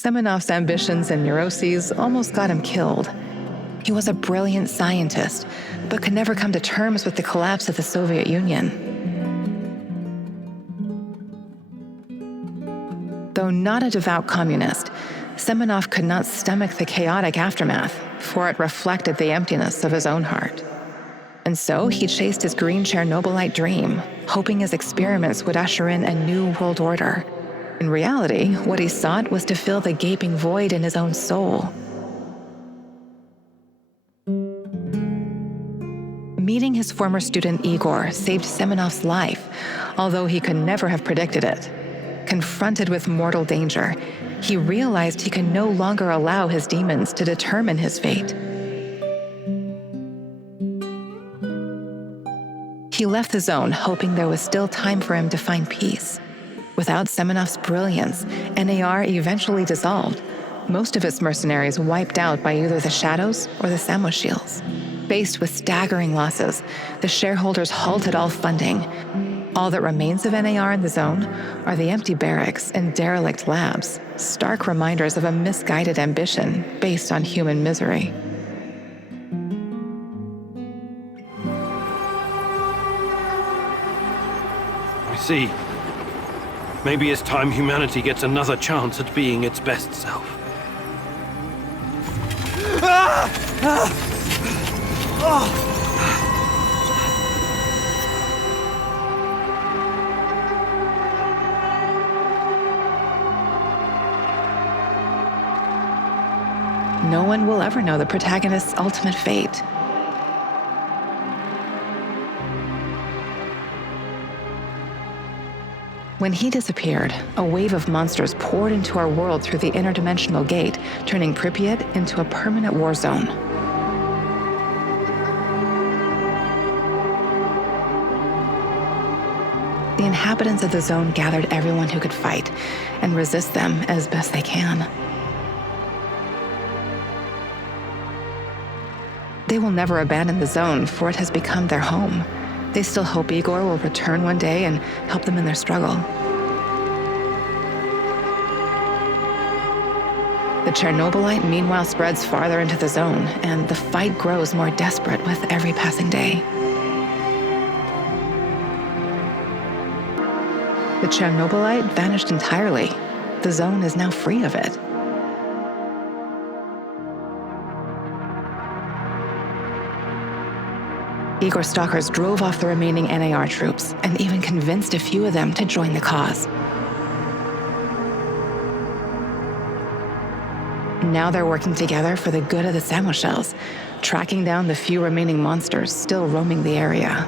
Semenov's ambitions and neuroses almost got him killed. He was a brilliant scientist, but could never come to terms with the collapse of the Soviet Union. Though not a devout communist, Semenov could not stomach the chaotic aftermath, for it reflected the emptiness of his own heart. And so he chased his green Chernobylite dream, hoping his experiments would usher in a new world order. In reality, what he sought was to fill the gaping void in his own soul. Meeting his former student Igor saved Semenov's life, although he could never have predicted it. Confronted with mortal danger, he realized he could no longer allow his demons to determine his fate. He left the zone hoping there was still time for him to find peace. Without Semenov's brilliance, NAR eventually dissolved, most of its mercenaries wiped out by either the Shadows or the Samoshils. Faced with staggering losses, the shareholders halted all funding. All that remains of NAR in the zone are the empty barracks and derelict labs, stark reminders of a misguided ambition based on human misery. I see. Maybe it's time humanity gets another chance at being its best self. No one will ever know the protagonist's ultimate fate. When he disappeared, a wave of monsters poured into our world through the interdimensional gate, turning Pripyat into a permanent war zone. The inhabitants of the zone gathered everyone who could fight and resist them as best they can. They will never abandon the zone, for it has become their home. They still hope Igor will return one day and help them in their struggle. The Chernobylite meanwhile spreads farther into the zone, and the fight grows more desperate with every passing day. The Chernobylite vanished entirely. The zone is now free of it. Igor's stalkers drove off the remaining NAR troops and even convinced a few of them to join the cause. Now they're working together for the good of the Samoshels, tracking down the few remaining monsters still roaming the area.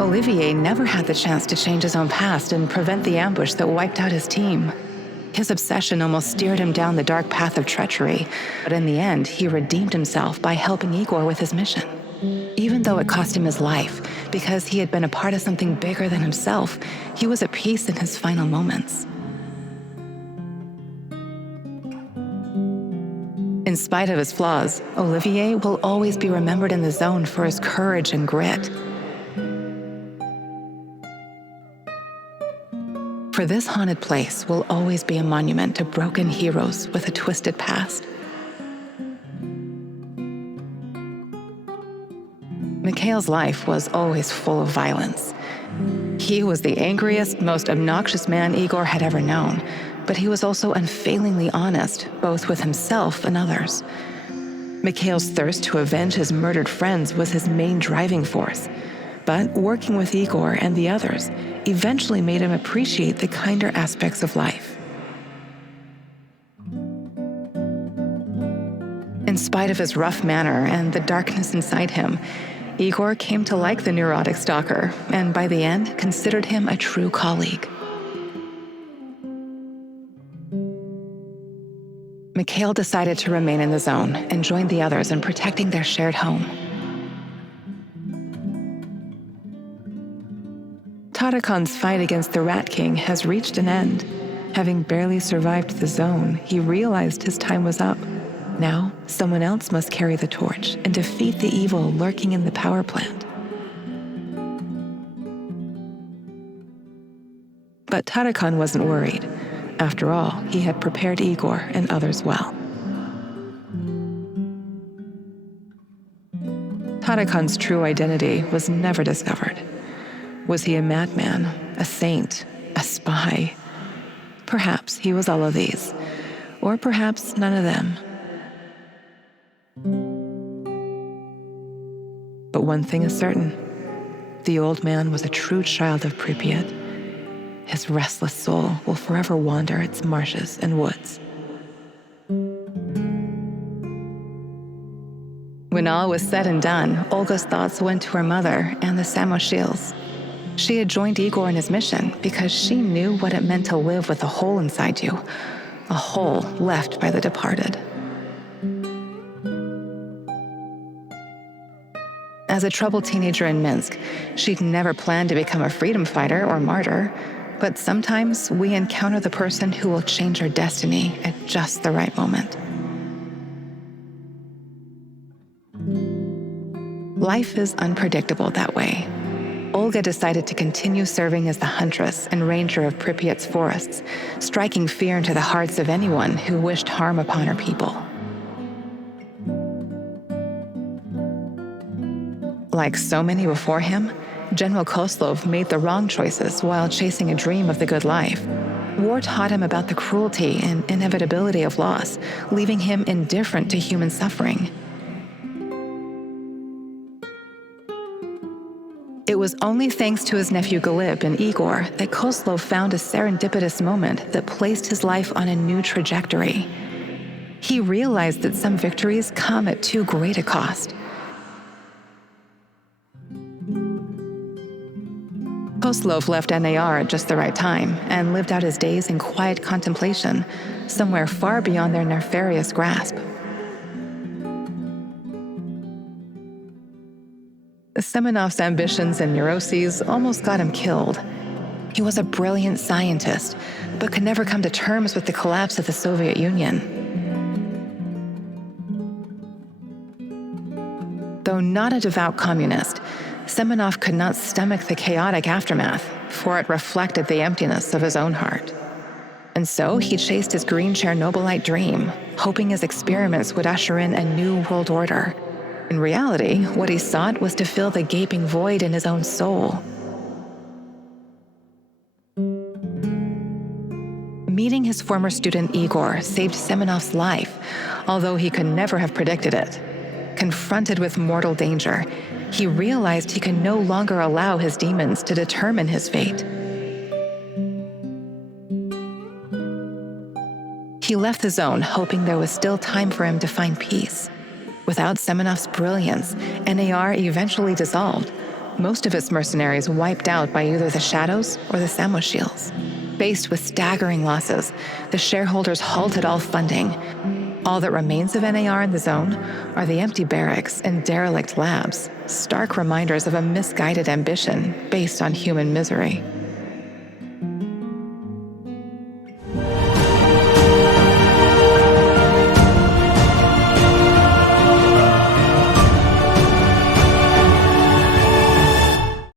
Olivier never had the chance to change his own past and prevent the ambush that wiped out his team. His obsession almost steered him down the dark path of treachery, but in the end, he redeemed himself by helping Igor with his mission. Even though it cost him his life, because he had been a part of something bigger than himself, he was at peace in his final moments. In spite of his flaws, Olivier will always be remembered in the zone for his courage and grit. For this haunted place will always be a monument to broken heroes with a twisted past. Mikhail's life was always full of violence. He was the angriest, most obnoxious man Igor had ever known, but he was also unfailingly honest, both with himself and others. Mikhail's thirst to avenge his murdered friends was his main driving force, but working with Igor and the others eventually made him appreciate the kinder aspects of life. In spite of his rough manner and the darkness inside him, Igor came to like the neurotic stalker, and by the end, considered him a true colleague. Mikhail decided to remain in the zone and joined the others in protecting their shared home. Tarakan's fight against the Rat King has reached an end. Having barely survived the zone, he realized his time was up. Now, someone else must carry the torch and defeat the evil lurking in the power plant. But Tarakan wasn't worried. After all, he had prepared Igor and others well. Tarakan's true identity was never discovered. Was he a madman, a saint, a spy? Perhaps he was all of these, or perhaps none of them. But one thing is certain. The old man was a true child of Pripyat. His restless soul will forever wander its marshes and woods. When all was said and done, Olga's thoughts went to her mother and the Samoshils. She had joined Igor in his mission because she knew what it meant to live with a hole inside you, a hole left by the departed. As a troubled teenager in Minsk, she'd never planned to become a freedom fighter or martyr, but sometimes we encounter the person who will change our destiny at just the right moment. Life is unpredictable that way. Olga decided to continue serving as the huntress and ranger of Pripyat's forests, striking fear into the hearts of anyone who wished harm upon her people. Like so many before him, General Koslov made the wrong choices while chasing a dream of the good life. War taught him about the cruelty and inevitability of loss, leaving him indifferent to human suffering. It was only thanks to his nephew Galib and Igor that Koslov found a serendipitous moment that placed his life on a new trajectory. He realized that some victories come at too great a cost. Koslov left NAR at just the right time and lived out his days in quiet contemplation, somewhere far beyond their nefarious grasp. Semenov's ambitions and neuroses almost got him killed. He was a brilliant scientist, but could never come to terms with the collapse of the Soviet Union. Though not a devout communist, Semenov could not stomach the chaotic aftermath, for it reflected the emptiness of his own heart. And so he chased his green Chernobylite dream, hoping his experiments would usher in a new world order. In reality, what he sought was to fill the gaping void in his own soul. Meeting his former student Igor saved Semenov's life, although he could never have predicted it. Confronted with mortal danger, he realized he could no longer allow his demons to determine his fate. He left the zone, hoping there was still time for him to find peace. Without Semenov's brilliance, NAR eventually dissolved, most of its mercenaries wiped out by either the Shadows or the Samoshils. Faced with staggering losses, the shareholders halted all funding. All that remains of NAR in the zone are the empty barracks and derelict labs, stark reminders of a misguided ambition based on human misery.